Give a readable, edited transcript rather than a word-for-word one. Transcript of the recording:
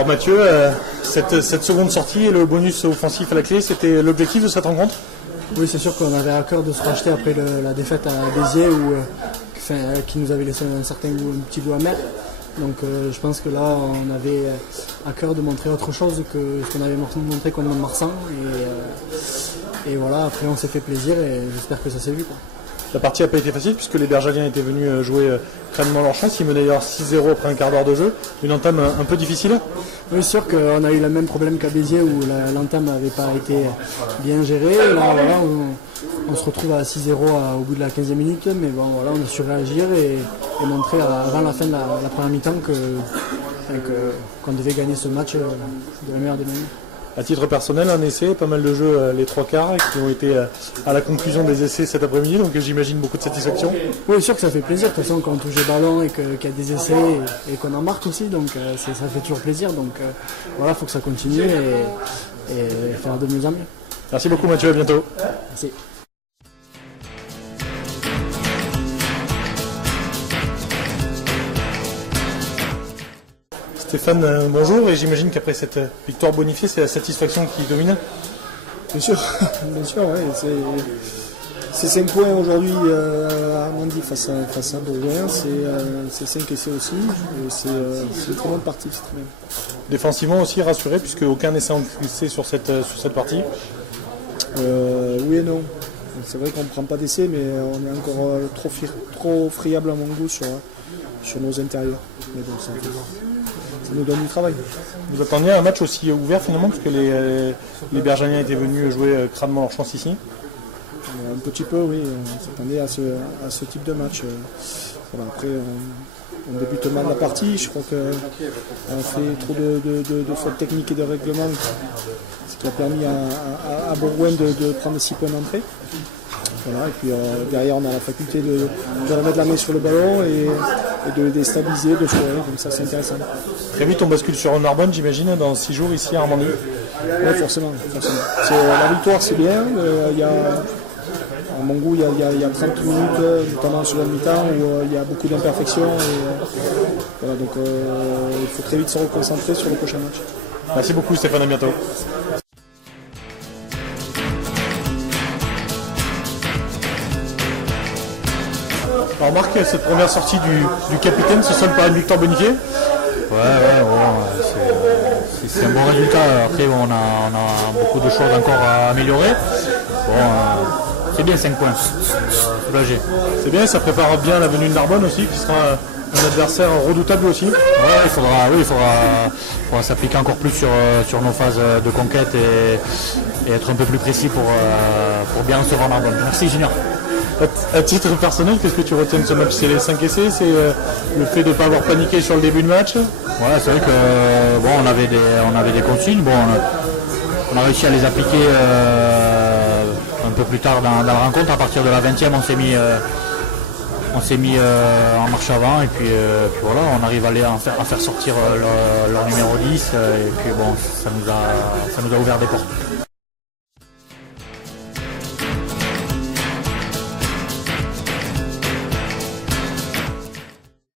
Alors Mathieu, cette seconde sortie et le bonus offensif à la clé, c'était l'objectif de cette rencontre? Oui, c'est sûr qu'on avait à cœur de se racheter après la défaite à Béziers qui nous avait laissé un petit goût amer. Donc je pense que là, on avait à cœur de montrer autre chose que ce qu'on avait montré contre Marsan. Et voilà, après on s'est fait plaisir et j'espère que ça s'est vu, quoi. La partie n'a pas été facile puisque les Bergaliens étaient venus jouer crânement leur chance. Ils menaient d'ailleurs 6-0 après un quart d'heure de jeu. Une entame un peu difficile. Oui, c'est sûr qu'on a eu le même problème qu'à Béziers où l'entame n'avait pas été bien gérée. Là, voilà, on se retrouve à 6-0 au bout de la 15e minute. Mais bon, voilà, on a su réagir et montrer avant la fin de la première mi-temps qu'on devait gagner ce match de la meilleure des manières. À titre personnel, un essai, pas mal de jeux, les trois quarts, qui ont été à la conclusion des essais cet après-midi, donc j'imagine beaucoup de satisfaction. Oui, c'est sûr que ça fait plaisir, de toute façon, quand on touche les ballons et qu'il y a des essais et qu'on en marque aussi, donc ça fait toujours plaisir. Donc voilà, il faut que ça continue et faire de mieux en mieux. Merci beaucoup Mathieu, à bientôt. Merci. Stéphane, bonjour, et j'imagine qu'après cette victoire bonifiée, c'est la satisfaction qui domine. Bien sûr, ouais, c'est 5 points aujourd'hui à Armandie face à Bourgoin, c'est 5 essais aussi, et c'est une très bonne partie, c'est très bien. Défensivement aussi rassuré, puisque aucun essai encaissé sur cette partie. Oui et non. C'est vrai qu'on ne prend pas d'essai, mais on est encore trop friable à mon goût sur nos intérieurs. Mais bon, ça nous donne du travail. Vous attendiez un match aussi ouvert finalement, parce que les Bergaliens étaient venus jouer crânement leur chance ici? Un petit peu, oui. On s'attendait à ce type de match. Voilà, après, on débute mal la partie. Je crois qu'on a fait trop de fautes techniques et de règlements, ce qui a permis à Bourgoin de prendre 6 points d'entrée. Voilà, et puis derrière, on a la faculté de remettre la main sur le ballon et de le déstabiliser, de jouer. Comme ça, c'est intéressant. Très vite, on bascule sur Narbonne, j'imagine, dans 6 jours ici à Armandie. Oui, forcément. La victoire, c'est bien. À mon goût, il y a 30 minutes, notamment sur la mi-temps, où il y a beaucoup d'imperfections. Voilà, donc il faut très vite se reconcentrer sur le prochain match. Merci beaucoup Stéphane, à bientôt. Alors Marc, cette première sortie du capitaine se solde par une victoire bonifiée? C'est un bon résultat. Après, on a beaucoup de choses encore à améliorer. C'est bien 5 points. Soulagé. C'est bien, ça prépare bien la venue de Narbonne aussi, qui sera un adversaire redoutable aussi. Ouais, il faudra s'appliquer encore plus sur nos phases de conquête et être un peu plus précis pour bien recevoir Narbonne. Merci Junior. À titre personnel, qu'est-ce que tu retiens de ce match? C'est les 5 essais, c'est le fait de ne pas avoir paniqué sur le début de match? Ouais, c'est vrai que on avait des consignes. On a réussi à les appliquer un peu plus tard dans la rencontre. À partir de la 20e, on s'est mis en marche avant et puis voilà, on arrive à faire sortir leur numéro 10 et puis bon, ça nous a ouvert des portes.